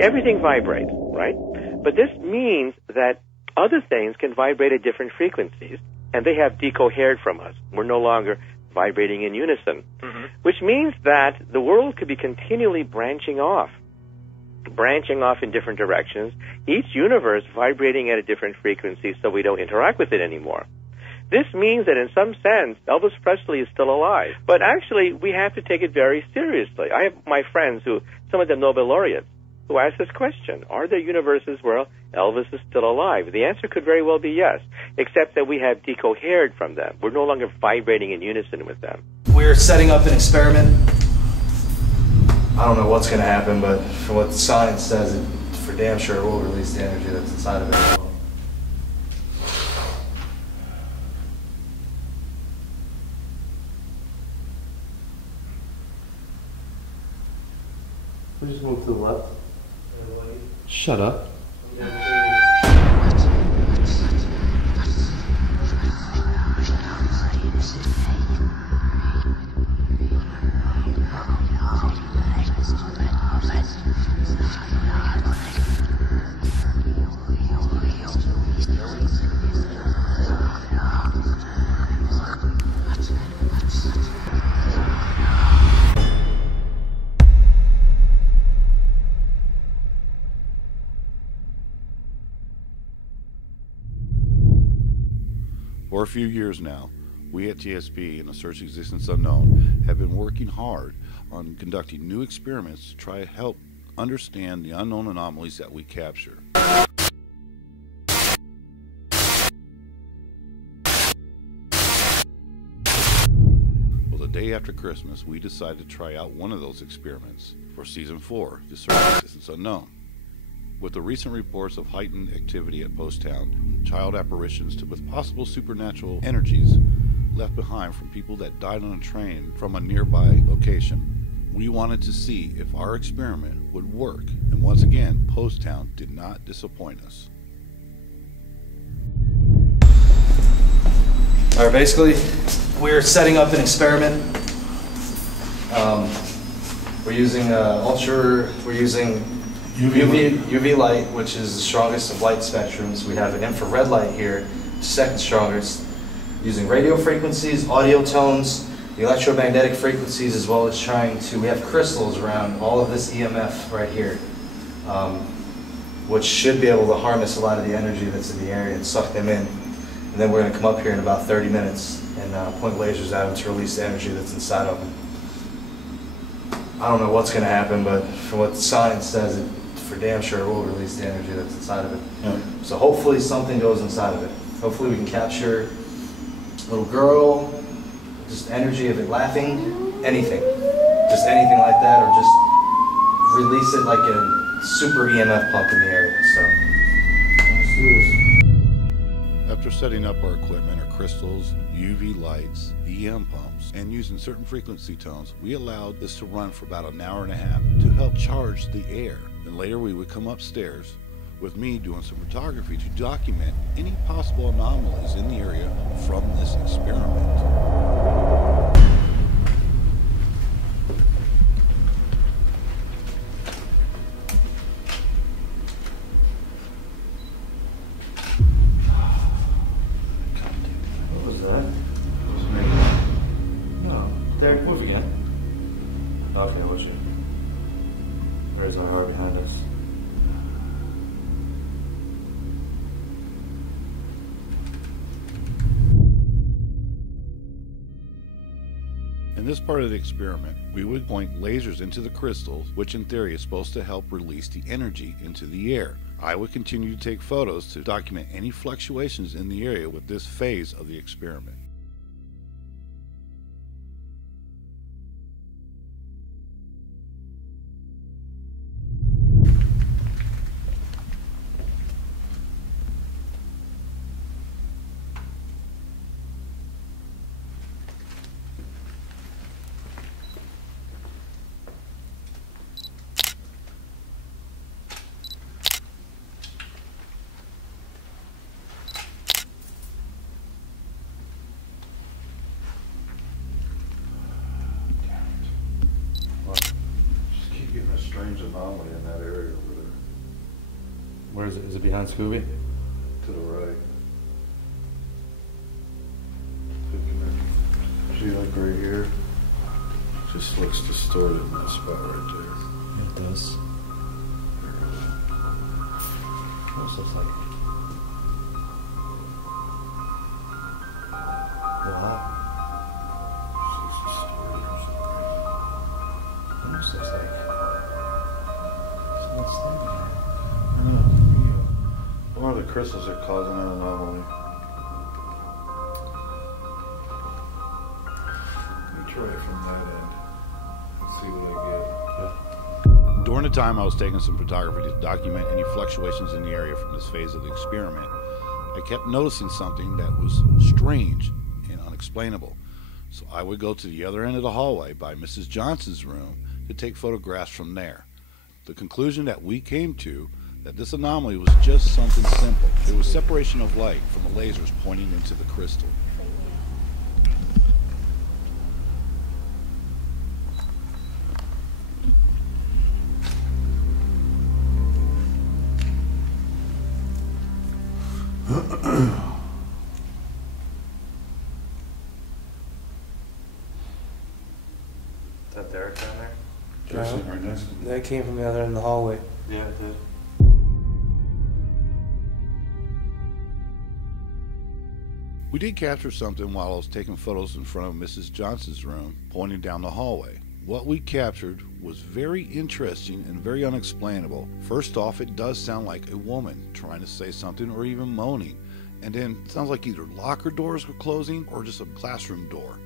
See, everything vibrates, right? But this means that other things can vibrate at different frequencies, and they have decohered from us. We're no longer vibrating in unison, which means that the world could be continually branching off in different directions, each universe vibrating at a different frequency so we don't interact with it anymore. This means that in some sense, Elvis Presley is still alive. But actually, we have to take it very seriously. I have my friends who, some of them Nobel laureates, who ask this question: are there universes where Elvis is still alive? The answer could very well be yes, except that we have decohered from them. We're no longer vibrating in unison with them. We're setting up an experiment. I don't know what's going to happen, but from what the science says, it for damn sure will release the energy that's inside of it. Just move to the left. Shut up. For a few years now, we at TSP and the Search Existence Unknown have been working hard on conducting new experiments to try to help understand the unknown anomalies that we capture. Well, the day after Christmas, we decided to try out one of those experiments for Season 4, the Search Existence Unknown. With the recent reports of heightened activity at Poasttown, child apparitions with possible supernatural energies left behind from people that died on a train from a nearby location, we wanted to see if our experiment would work, and once again, Poasttown did not disappoint us. Alright, basically, we're setting up an experiment. We're using UV light, which is the strongest of light spectrums. We have an infrared light here, second strongest, using radio frequencies, audio tones, the electromagnetic frequencies, as well as we have crystals around all of this EMF right here, which should be able to harness a lot of the energy that's in the area and suck them in. And then we're going to come up here in about 30 minutes and point lasers at them to release the energy that's inside of them. I don't know what's going to happen, but from what the science says, it for damn sure will release the energy that's inside of it. Yeah. So hopefully something goes inside of it. Hopefully we can capture a little girl, just energy of it laughing, anything. Just anything like that, or just release it like a super EMF pump in the area. So let's do this. After setting up our equipment, our crystals, UV lights, EM pumps, and using certain frequency tones, we allowed this to run for about an hour and a half to help charge the air. Then later we would come upstairs with me doing some photography to document any possible anomalies in the area from this experiment. Derek, move again. Okay, what's your... There's my heart behind us. In this part of the experiment, we would point lasers into the crystals, which in theory is supposed to help release the energy into the air. I would continue to take photos to document any fluctuations in the area with this phase of the experiment. Strange anomaly in that area over there. Where is it? Is it behind Scooby? To the right. See, like right here, just looks distorted in that spot right there. It does. Almost looks like. Wow. It's distorted or something. Almost looks like. Someone's standing there. One of the crystals are causing an anomaly. Let me try it from that end and see what I get. During the time I was taking some photography to document any fluctuations in the area from this phase of the experiment, I kept noticing something that was strange and unexplainable. So I would go to the other end of the hallway by Mrs. Johnson's room to take photographs from there. The conclusion that we came to that this anomaly was just something simple. It was separation of light from the lasers pointing into the crystal. Is that Derek down there? They're sitting right next to me. That came from the other end of the hallway. Yeah, it did. We did capture something while I was taking photos in front of Mrs. Johnson's room, pointing down the hallway. What we captured was very interesting and very unexplainable. First off, it does sound like a woman trying to say something or even moaning. And then it sounds like either locker doors were closing or just a classroom door.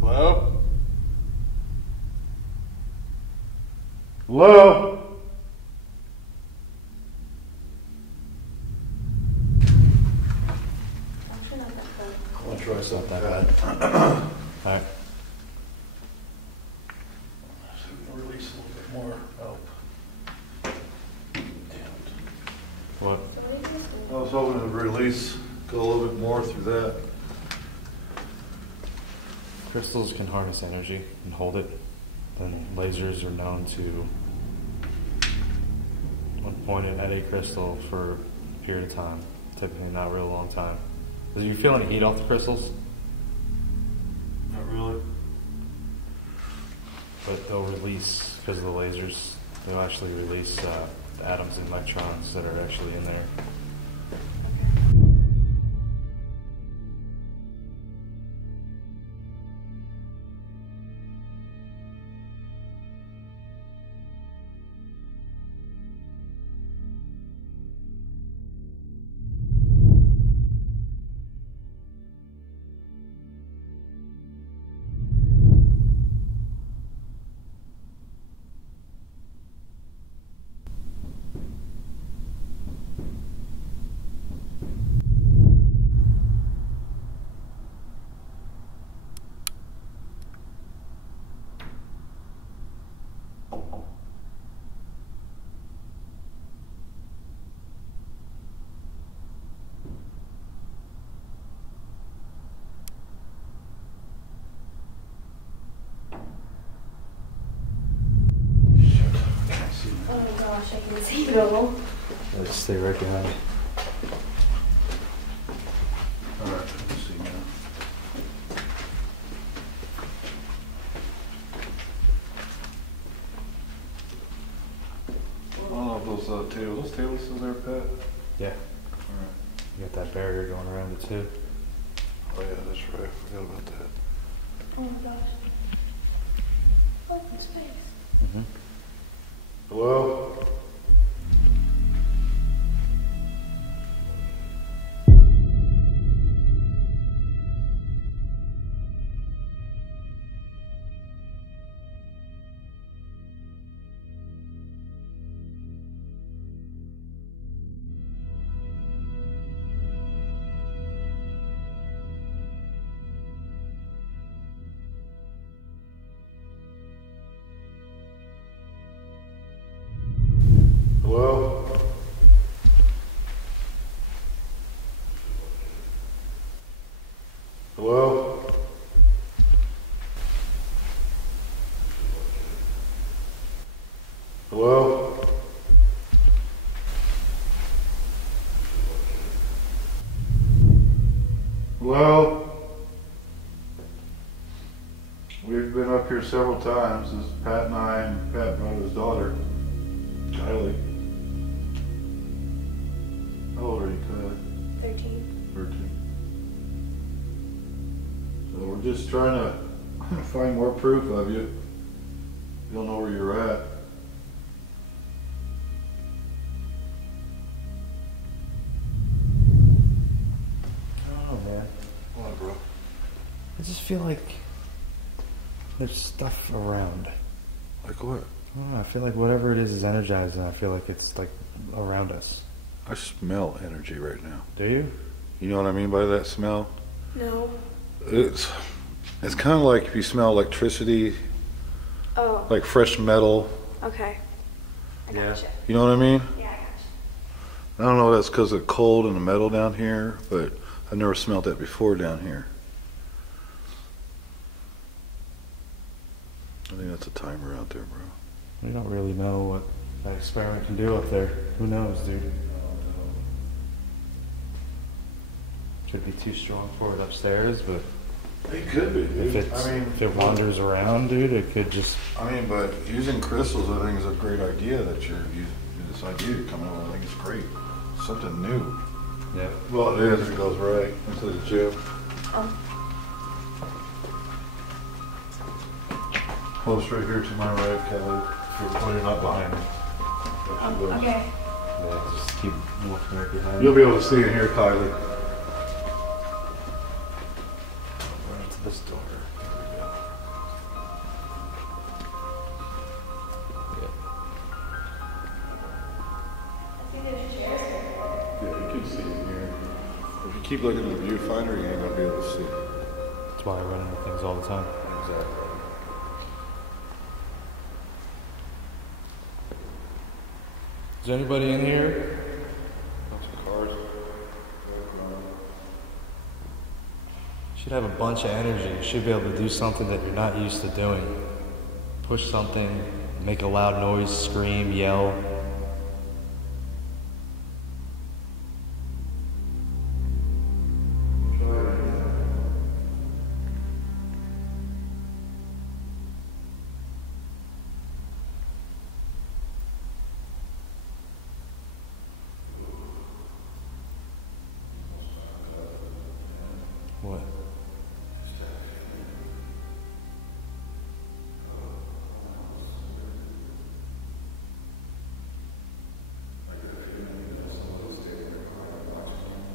Hello? Hello? I want to try something like that. Alright. Release a little bit more help. What? I was hoping to release, go a little bit more through that. Crystals can harness energy and hold it. Then lasers are known to point it at a crystal for a period of time, typically not a real long time. Do you feel any heat off the crystals? Not really. But they'll release, because of the lasers, they'll actually release atoms and electrons that are actually in there. Oh gosh, I can see it all. Let's stay right behind you. Alright, let me see now. I don't know if those tables still there, Pat? Yeah, Alright. you got that barrier going around it too. Oh yeah, that's right, I forgot about that. Oh my gosh. Open space. Mm-hmm. Hello? times. This is Pat and I, and Pat brought his daughter, Kylie. How old are you, Kylie? 13. 13. So we're just trying to find more proof of you. You don't know where you're at. I don't know, man. Come on, bro. I just feel like there's stuff around. Like what? I don't know, I feel like whatever it is energized, and I feel like it's like around us. I smell energy right now. Do you? You know what I mean by that smell? No. It's kind of like if you smell electricity, Oh. like fresh metal. Okay. I Yeah. gotcha. You know what I mean? Yeah, I gotcha. I don't know if that's because of the cold and the metal down here, but I've never smelled that before down here. I think that's a timer out there, bro. We don't really know what that experiment can do up there. Who knows, dude? Should be too strong for it upstairs, but It could be, dude. if it wanders around, dude, it could just. I mean, but using crystals, I think is a great idea that you're using. This idea you're coming up with, I think it's great. Something new. Yeah. Well, it is if it goes right into the gym. Oh. Close right here to my right, Kelly. If you're pointing up behind me. Okay. Yeah, just keep looking right behind You'll be able to see it here, Kylie. Right to this door. Yeah, you can see it here. If you keep looking at the viewfinder, you ain't gonna be able to see. That's why I run into things all the time. Exactly. Is anybody in here? Lots of cars. Should have a bunch of energy. You should be able to do something that you're not used to doing. Push something, make a loud noise, scream, yell. What?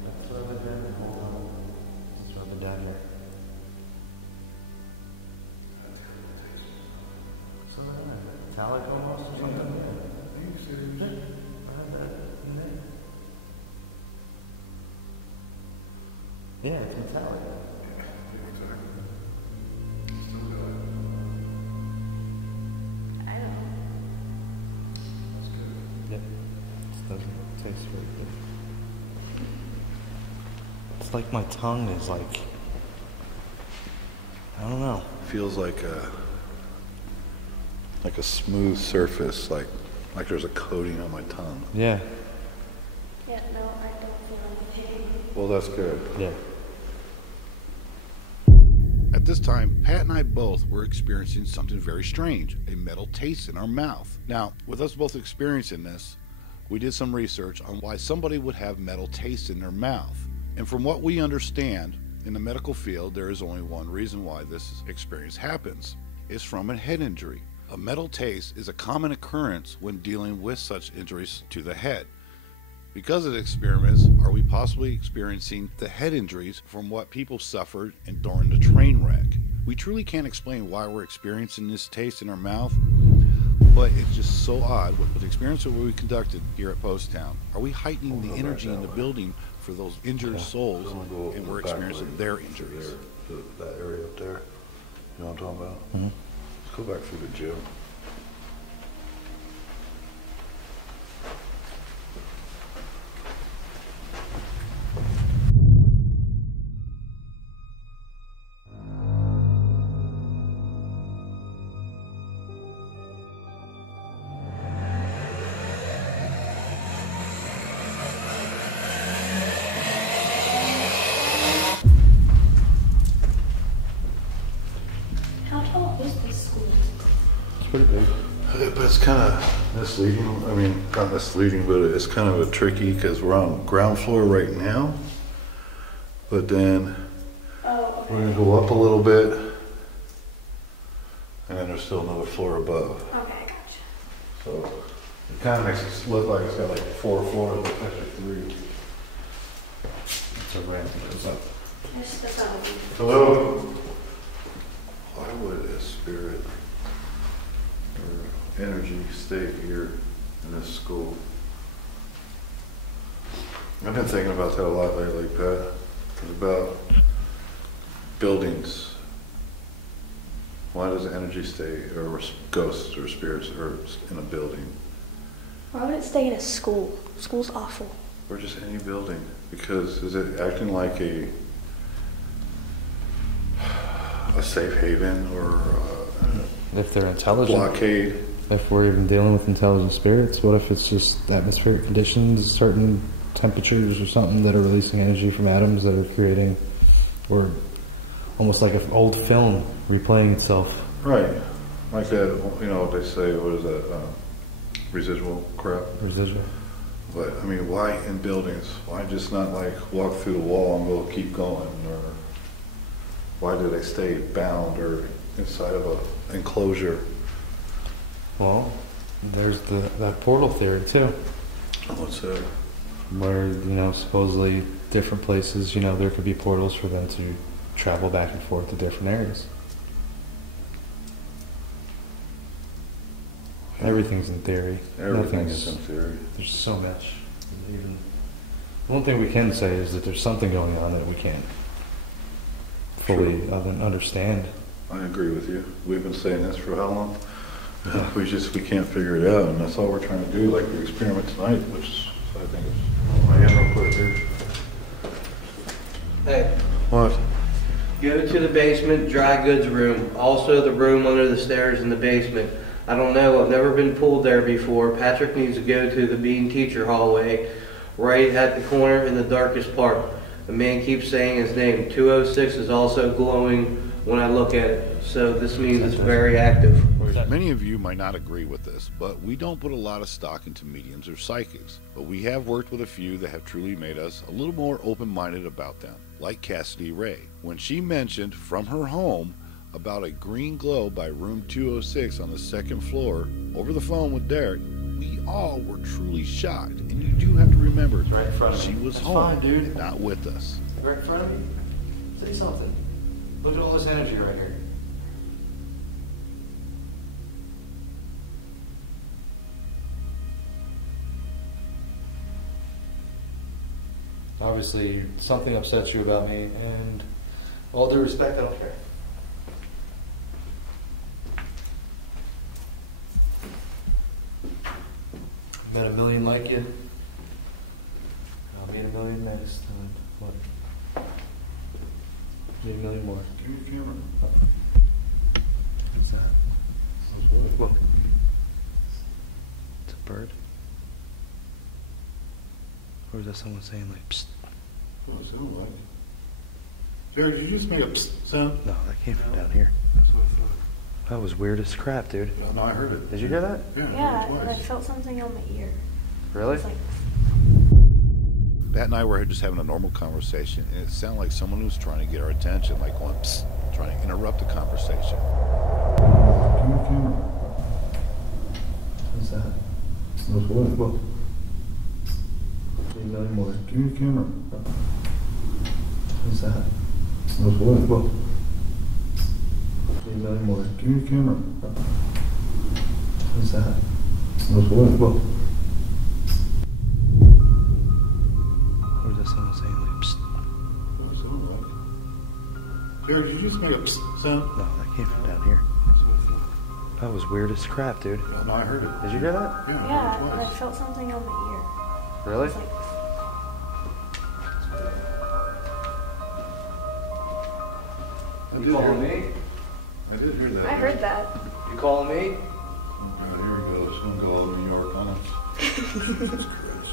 Let's rub it down here. So metallic almost or something? Yeah, it's metallic. I don't know. Yeah. It doesn't taste very good. It's like my tongue is like, I don't know. Feels like a smooth surface, like there's a coating on my tongue. Yeah. Yeah, no, I don't feel anything. Well, that's good. Yeah. At this time, Pat and I both were experiencing something very strange, a metal taste in our mouth. Now, with us both experiencing this, we did some research on why somebody would have metal taste in their mouth. And from what we understand, in the medical field, there is only one reason why this experience happens. It's from a head injury. A metal taste is a common occurrence when dealing with such injuries to the head. Because of the experiments, are we possibly experiencing the head injuries from what people suffered during the train wreck? We truly can't explain why we're experiencing this taste in our mouth, but it's just so odd with the experience that we conducted here at Poasttown. Are we heightening the energy in the building for those injured souls, and we're experiencing their injuries? That area up there. You know what I'm talking about? Mm-hmm. Let's go back through the gym. How tall is this school? kind of misleading. I mean, not misleading, but it's kind of a tricky because we're on ground floor right now. But then Oh, okay. we're gonna go up a little bit, and then there's still another floor above. Okay, gotcha. So it kind of makes it look like it's got like 4 floors, but it's actually 3. It's a ramp that goes up. Yes, that's not what we Hello. Why would a spirit or energy stay here in this school? I've been thinking about that a lot lately, Pat. About buildings. Why does energy stay, or ghosts or spirits, or in a building? Why would it stay in a school? School's awful. Or just any building? Because is it acting like a safe haven or If they're intelligent. blockade? If we're even dealing with intelligent spirits, what if it's just atmospheric conditions, certain temperatures or something that are releasing energy from atoms that are creating, or almost like an old film replaying itself? Right. Like that, you know, they say, what is that, residual crap? Residual. But, I mean, why in buildings? Why just not, like, walk through the wall and go keep going? Or why do they stay bound or inside of a enclosure? Well, there's that portal theory too, What's that? where, you know, supposedly different places, you know, there could be portals for them to travel back and forth to different areas. Everything's in theory. Everything Nothing's- is in theory. There's so much. Even one thing we can say is that there's something going on that we can't fully understand. I agree with you. We've been saying this for how long? We can't figure it out, and that's all we're trying to do, like the experiment tonight, which I think is, I am real quick, dude. Hey, What? go to the basement dry goods room. Also the room under the stairs in the basement. I don't know, I've never been pulled there before. Patrick needs to go to the bean teacher hallway, right at the corner in the darkest part. The man keeps saying his name. 206 is also glowing when I look at it, so this means it's very active. Many of you might not agree with this, but we don't put a lot of stock into mediums or psychics. But we have worked with a few that have truly made us a little more open-minded about them, like Cassidy Ray. When she mentioned from her home about a green glow by room 206 on the 2nd floor over the phone with Derek, we all were truly shocked. And you do have to remember, Right in front of she me. was That's home, fine, dude. and not with us. Right in front of you? Say something. Look at all this energy right here. Obviously, something upsets you about me, and all due respect, I don't care. Met a million like you. I'll meet a million next time. What? Meet a million more. Give me the camera. What's that? Look. It's a bird. Or is that someone saying like, psst? What does it sound like? Derek, did you just make a psst sound? No, that came from down here. That's what I thought. That was weird as crap, dude. Yeah, no, I heard it. Did you hear that? Yeah, I heard Yeah, it and I twice. felt something on my ear. Really? It's like, Pat and I were just having a normal conversation, and it sounded like someone was trying to get our attention, like going, psst, trying to interrupt the conversation. Give me the camera. What's that? What's what? Look. Meet a million more. Give me the camera. What's that? What's what? Look. Meet a million more. Give me the camera. What's that? What's what? Look. Or is that someone saying like, psst? What does it sound like? Derek, did you just make a psst sound? No, that came from down here. That's what I thought. That was weird as crap, dude. Yeah, no, I heard it. Did you hear that? Yeah, I yeah, heard it and I twice. felt something on my ear. Really? It's like, I You did calling hear- me? I did hear that. I heard that. You calling me? Oh, here we go. It's gonna go all New York on us. Jesus Christ.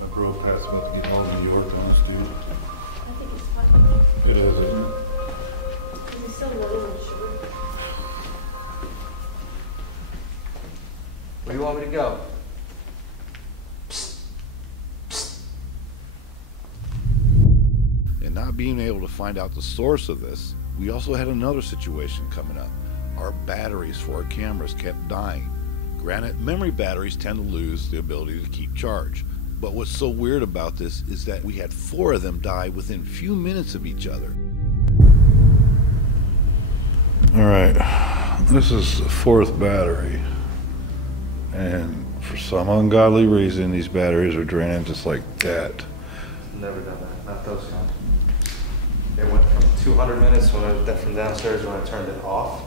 That girl passed about to get all New York on us, dude. I think it's fine. It is, isn't it? Because he's still really unsure. Where do you want me to go? And not being able to find out the source of this, we also had another situation coming up. Our batteries for our cameras kept dying. Granted, memory batteries tend to lose the ability to keep charge. But what's so weird about this is that we had 4 of them die within a few minutes of each other. Alright, this is the 4th battery. And for some ungodly reason, these batteries are draining just like that. Never done that. Not those kinds. It went from 200 minutes from downstairs when I turned it off,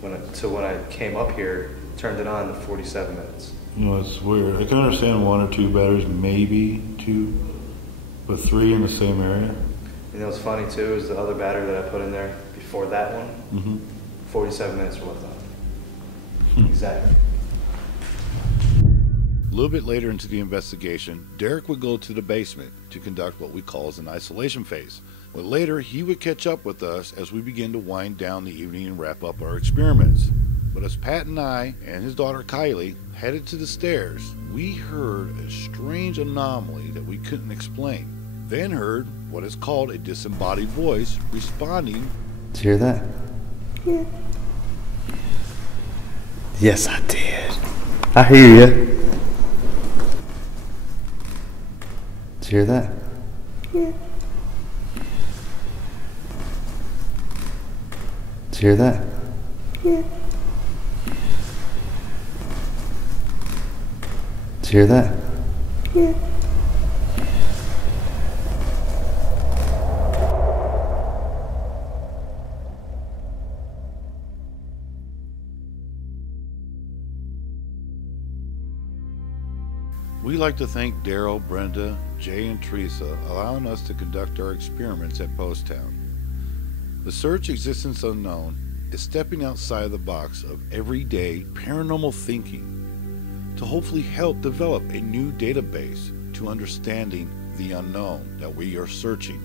to when I came up here, turned it on to 47 minutes. You know, it's weird. I can understand 1 or 2 batteries, maybe 2, but 3 in the same area. You know what's funny too is the other battery that I put in there before that one, 47 minutes were left on. Exactly. A little bit later into the investigation, Derek would go to the basement to conduct what we call as an isolation phase. But later, he would catch up with us as we begin to wind down the evening and wrap up our experiments. But as Pat and I and his daughter Kylie headed to the stairs, we heard a strange anomaly that we couldn't explain. Then heard what is called a disembodied voice responding. Did you hear that? Yeah. Yes, I did. I hear you. Did you hear that? Yeah. Did you hear that? Yeah. Did you hear that? Yeah. We'd like to thank Daryl, Brenda, Jay, and Teresa allowing us to conduct our experiments at Poasttown. The search Existence Unknown is stepping outside the box of everyday paranormal thinking to hopefully help develop a new database to understanding the unknown that we are searching.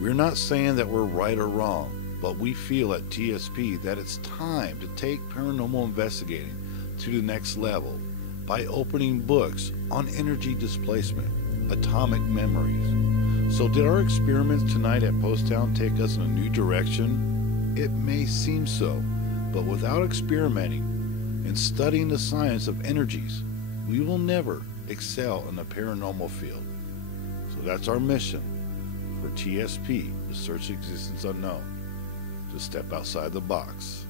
We're not saying that we're right or wrong, but we feel at TSP that it's time to take paranormal investigating to the next level by opening books on energy displacement, atomic memories. So did our experiments tonight at Poasttown take us in a new direction? It may seem so, but without experimenting and studying the science of energies, we will never excel in the paranormal field. So that's our mission for TSP, the Search Existence Unknown, to step outside the box.